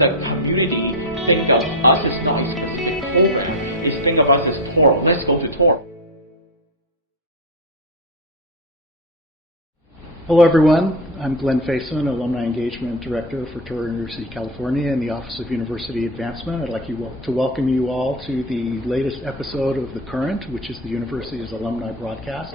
the community think of us as not a specific program, is think of us as Touro. Let's go to Touro. Hello everyone, I'm Glenn Faison, Alumni Engagement Director for Touro University, California in the Office of University Advancement. I'd like to welcome you all to the latest episode of The Current, which is the university's alumni broadcast.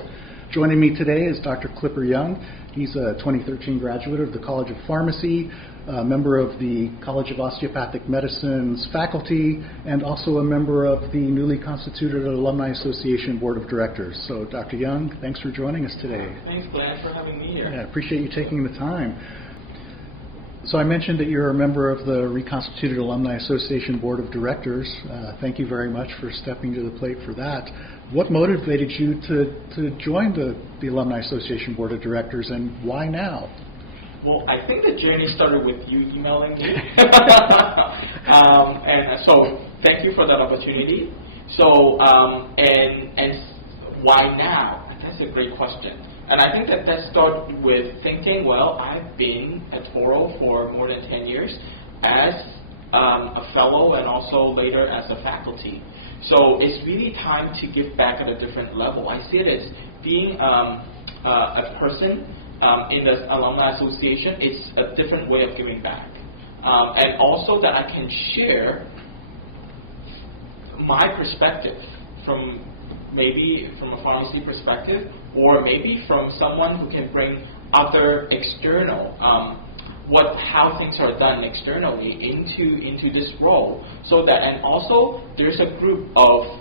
Joining me today is Dr. Clipper Young. He's a 2013 graduate of the College of Pharmacy, a member of the College of Osteopathic Medicine's faculty, and also a member of the newly constituted Alumni Association Board of Directors. So, Dr. Young, thanks for joining us today. Thanks, Glenn, for having me here. Yeah, I appreciate you taking the time. So I mentioned that you're a member of the reconstituted Alumni Association Board of Directors. Thank you very much for stepping to the plate for that. What motivated you to join the Alumni Association Board of Directors, and why now? Well, I think the journey started with you emailing me. And so thank you for that opportunity. So, and why now? That's a great question. And I think that started with thinking, well, I've been at Touro for more than 10 years as a fellow and also later as a faculty. So it's really time to give back at a different level. I see it as being a person in the Alumni Association. It's a different way of giving back. And also that I can share my perspective from maybe from a pharmacy perspective, or maybe from someone who can bring other external, how things are done externally into this role. So that, and also there's a group of,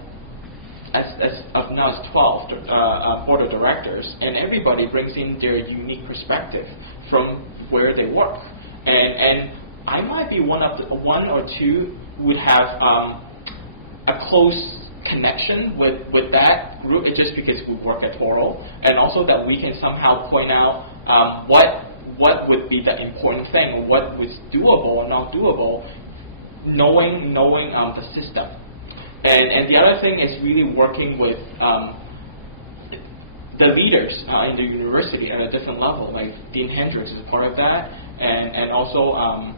of now it's 12 board of directors, and everybody brings in their unique perspective from where they work. And I might be one or two would have a close connection with that group, just because we work at Touro, and also that we can somehow point out what would be the important thing, or what was doable or not doable, knowing the system. And the other thing is really working with the leaders in the university at a different level, like Dean Hendricks is part of that, and also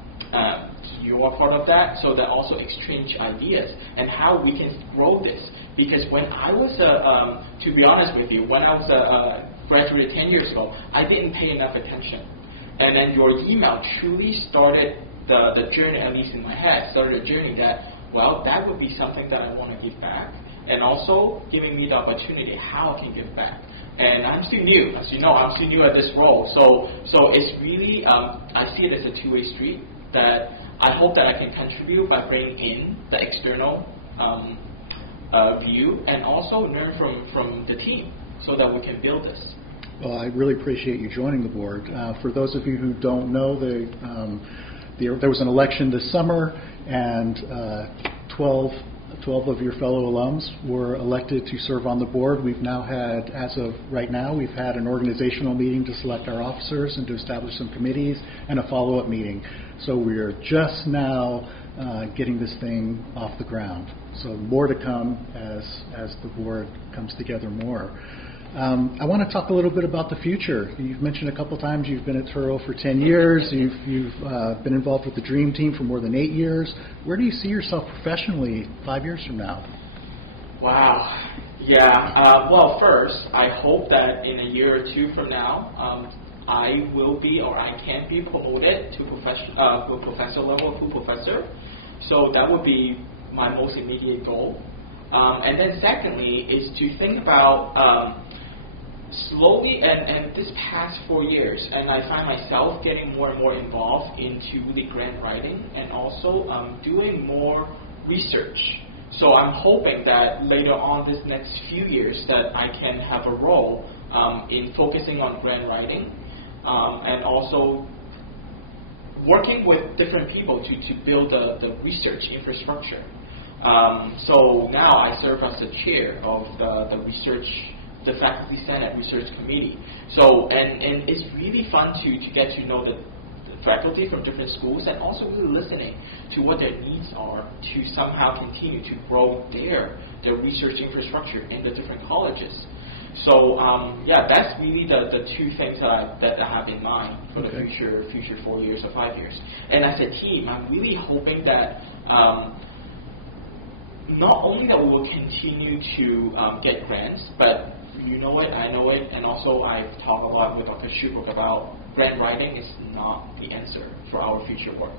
you are part of that, so that also exchange ideas and how we can grow this. Because when I was, to be honest with you, when I was a graduate 10 years ago, I didn't pay enough attention. And then your email truly started the journey, at least in my head, started a journey that, well, that would be something that I want to give back. And also giving me the opportunity how I can give back. And I'm still new, as you know, I'm still new at this role. So it's really, I see it as a two-way street, that I hope that I can contribute by bringing in the external view, and also learn from the team so that we can build this. Well, I really appreciate you joining the board. For those of you who don't know, there was an election this summer, and 12 of your fellow alums were elected to serve on the board. We've now had, as of right now, we've had an organizational meeting to select our officers and to establish some committees, and a follow-up meeting. So we're just now getting this thing off the ground. So more to come as the board comes together more. I want to talk a little bit about the future. You've mentioned a couple times you've been at Touro for 10 years. You've been involved with the Dream Team for more than 8 years. Where do you see yourself professionally 5 years from now? Wow. Yeah. Well, first, I hope that in a year or two from now, I will be, or I can be promoted to professor level, full professor. So that would be my most immediate goal. And then secondly is to think about slowly, and this past 4 years, and I find myself getting more and more involved into the grant writing, and also doing more research. So I'm hoping that later on this next few years that I can have a role in focusing on grant writing, and also working with different people to build the research infrastructure. So now I serve as the chair of the Faculty Senate Research Committee. So, and it's really fun to get to know the faculty from different schools, and also really listening to what their needs are to somehow continue to grow their research infrastructure in the different colleges. So yeah, that's really the two things that I have in mind for the future 4 years or 5 years. And as a team, I'm really hoping that not only that we will continue to get grants, but you know it, I know it, and also I've talked a lot with Dr. Schubrook about grant writing is not the answer for our future work.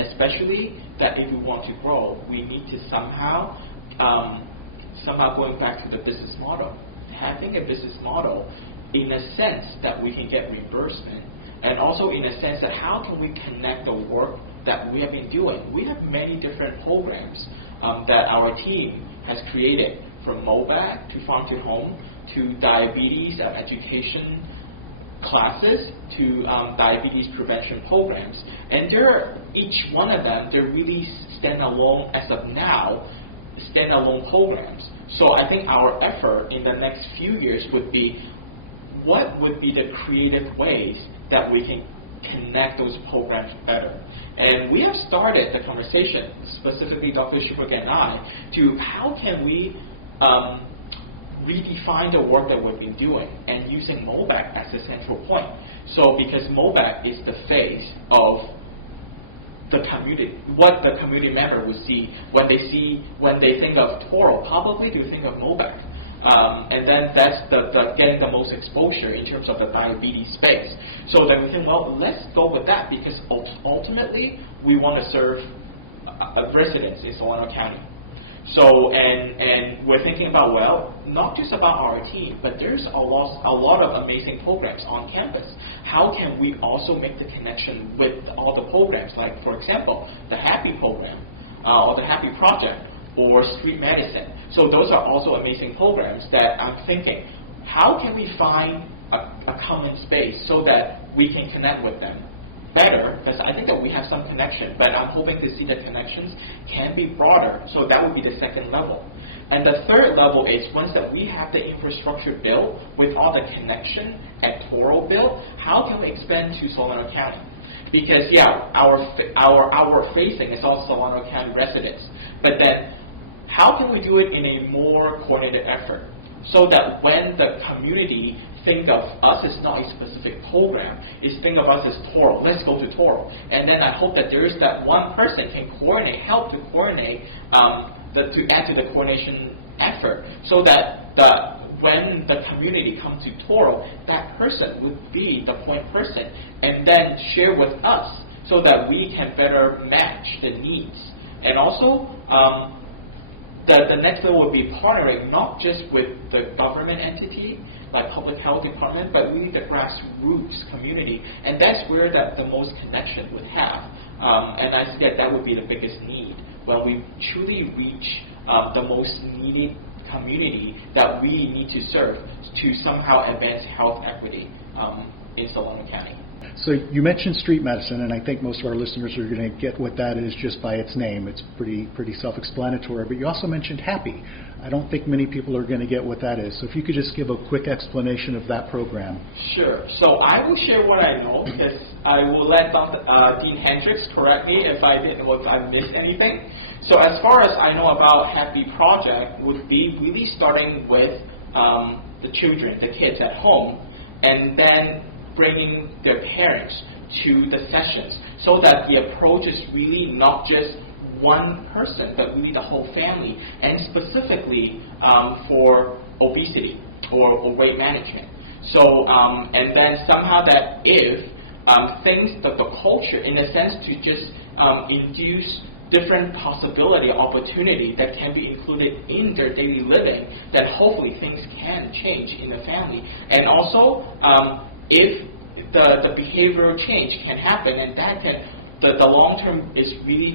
Especially that if we want to grow, we need to somehow going back to the business model, having a business model in a sense that we can get reimbursement, and also in a sense that how can we connect the work that we have been doing. We have many different programs that our team has created, from MOBAC to Farm to Home to diabetes education classes to diabetes prevention programs. And each one of them, they're really standalone, as of now, standalone programs. So I think our effort in the next few years would be, what would be the creative ways that we can connect those programs better? And we have started the conversation, specifically Dr. Schubrook and I, to how can we redefine the work that we've been doing and using MOBAC as the central point. So because MOBAC is the face of the community, what the community member would see when they think of Touro, probably they think of MOBAC. And then that's the getting the most exposure in terms of the diabetes space. So then we think, well, let's go with that, because ultimately we want to serve residents in Solano County. So and we're thinking about, well, not just about our team, but there's a lot of amazing programs on campus. How can we also make the connection with all the programs, like, for example, the Happy program or the Happy Project or street medicine? So those are also amazing programs that I'm thinking, how can we find a common space so that we can connect with them better? Because I think that we have some connection, but I'm hoping to see the connections can be broader. So that would be the second level. And the third level is, once that we have the infrastructure built with all the connection at Touro built, how can we expand to Solano County? Because yeah, our facing is all Solano County residents, but then how can we do it in a more coordinated effort, so that when the community think of us as not a specific program, is think of us as Touro. Let's go to Touro. And then I hope that there is that one person can coordinate, help to coordinate, to add to the coordination effort, so that when the community comes to Touro, that person would be the point person, and then share with us so that we can better match the needs. And also, the next level would be partnering not just with the government entity, like public health department, but really the grassroots community. And that's where the most connection would have. And I see that would be the biggest need, when we truly reach the most needed community that we need to serve to somehow advance health equity in Solano County. So you mentioned street medicine, and I think most of our listeners are going to get what that is just by its name. It's pretty self-explanatory. But you also mentioned Happy. I don't think many people are going to get what that is. So if you could just give a quick explanation of that program. Sure. So I will share what I know, because I will let Dean Hendricks correct me if I missed anything. So as far as I know about Happy Project, would be really starting with the children, the kids at home, and then bringing their parents to the sessions, so that the approach is really not just one person, but really the whole family, and specifically for obesity or weight management. So, and then somehow that if the culture, in a sense, to just induce different possibility, opportunity that can be included in their daily living, that hopefully things can change in the family. And also, if the behavioral change can happen, and that can, the long term is really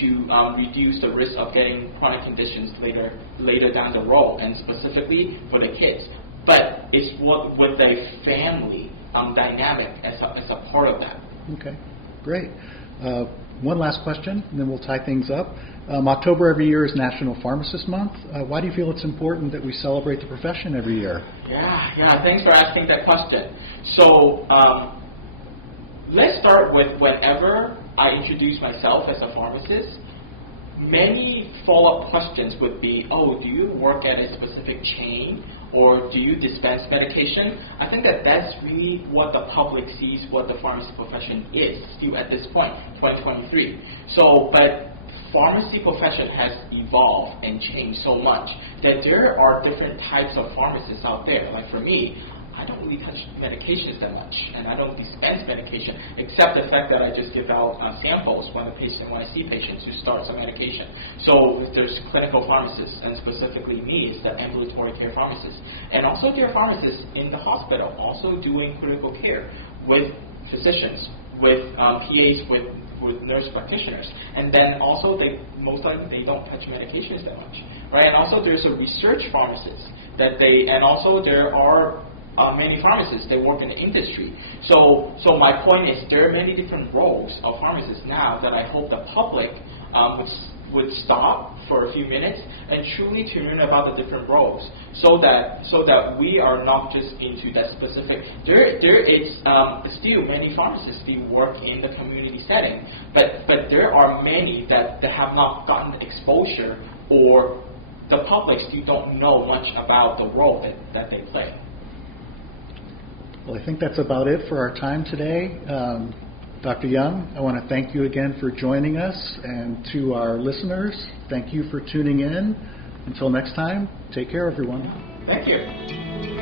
to reduce the risk of getting chronic conditions later down the road, and specifically for the kids. But it's with a family dynamic as a part of that. Okay, great. One last question, and then we'll tie things up. October every year is National Pharmacist Month. Why do you feel it's important that we celebrate the profession every year? Yeah, thanks for asking that question. So let's start with whenever I introduce myself as a pharmacist, many follow-up questions would be, oh, do you work at a specific chain, or do you dispense medication? I think that that's really what the public sees what the pharmacy profession is still at this point, 2023. So, but pharmacy profession has evolved and changed so much that there are different types of pharmacists out there. Like for me, I don't really touch medications that much, and I don't dispense medication, except the fact that I just give out samples when I see patients who start some medication. So there's clinical pharmacists, and specifically me is the ambulatory care pharmacist. And also there are pharmacists in the hospital also doing critical care with physicians, with PAs, with nurse practitioners. And then also most likely they don't touch medications that much, right? And also there's a research pharmacist and also there are many pharmacists, they work in the industry. So my point is there are many different roles of pharmacists now that I hope the public would stop for a few minutes and truly to learn about the different roles, so that we are not just into that specific. There is still many pharmacists still work in the community setting, but there are many that have not gotten exposure, or the public still don't know much about the role that they play. Well, I think that's about it for our time today. Dr. Young, I want to thank you again for joining us, and to our listeners, thank you for tuning in. Until next time, take care, everyone. Thank you.